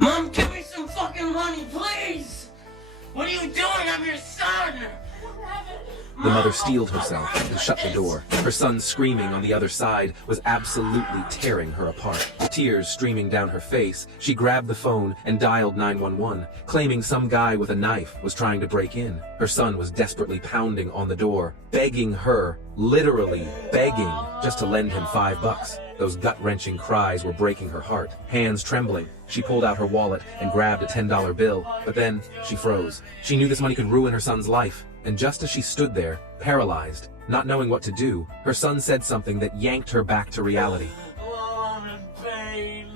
Mom, give me some fucking money, please! What are you doing? I'm your son! The mother steeled herself and shut the door. Her son screaming on the other side was absolutely tearing her apart. Tears streaming down her face, she grabbed the phone and dialed 911, claiming some guy with a knife was trying to break in. Her son was desperately pounding on the door, begging her, literally begging, just to lend him $5. Those gut-wrenching cries were breaking her heart. Hands trembling, she pulled out her wallet and grabbed a $10 bill, but then she froze. She knew this money could ruin her son's life. And just as she stood there, paralyzed, not knowing what to do, her son said something that yanked her back to reality. Oh, I'm in pain.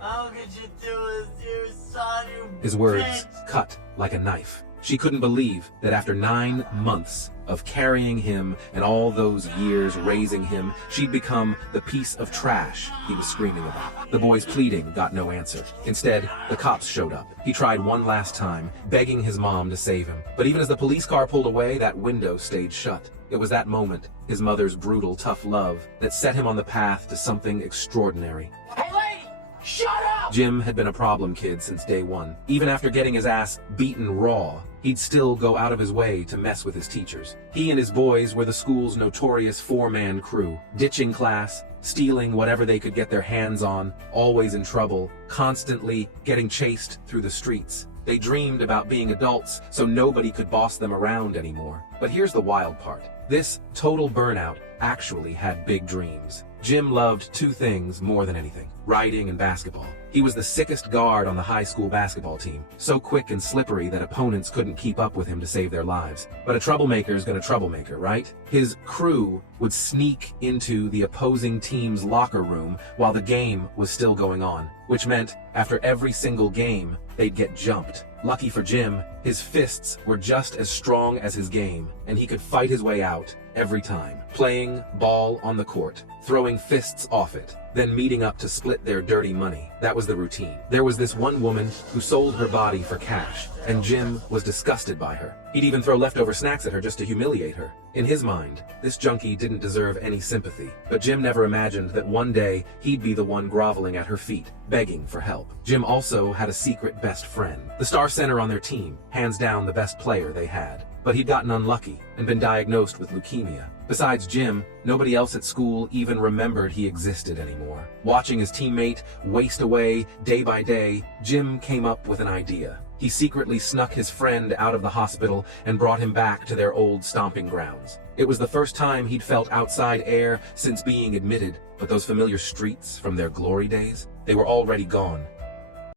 How could you do this to your son, you His words bitch? cut like a knife. She couldn't believe that after 9 months of carrying him and all those years raising him, she'd become the piece of trash he was screaming about. The boy's pleading got no answer. Instead, the cops showed up. He tried one last time, begging his mom to save him. But even as the police car pulled away, that window stayed shut. It was that moment, his mother's brutal, tough love, that set him on the path to something extraordinary. Hey, lady! Shut up! Jim had been a problem kid since day one. Even after getting his ass beaten raw, he'd still go out of his way to mess with his teachers. He and his boys were the school's notorious four-man crew, ditching class, stealing whatever they could get their hands on, always in trouble, constantly getting chased through the streets. They dreamed about being adults so nobody could boss them around anymore. But here's the wild part. This total burnout actually had big dreams. Jim loved two things more than anything: riding and basketball. He was the sickest guard on the high school basketball team, so quick and slippery that opponents couldn't keep up with him to save their lives. But a troublemaker's gonna troublemaker, right? His crew would sneak into the opposing team's locker room while the game was still going on, which meant after every single game, they'd get jumped. Lucky for Jim, his fists were just as strong as his game, and he could fight his way out every time, playing ball on the court, throwing fists off it, then meeting up to split their dirty money. That was the routine. There was this one woman who sold her body for cash, and Jim was disgusted by her. He'd even throw leftover snacks at her just to humiliate her. In his mind, this junkie didn't deserve any sympathy, but Jim never imagined that one day he'd be the one groveling at her feet, begging for help. Jim also had a secret best friend, the star center on their team, hands down the best player they had. But he'd gotten unlucky and been diagnosed with leukemia. Besides Jim, nobody else at school even remembered he existed anymore. Watching his teammate waste away day by day, Jim came up with an idea. He secretly snuck his friend out of the hospital and brought him back to their old stomping grounds. It was the first time he'd felt outside air since being admitted, but those familiar streets from their glory days, they were already gone.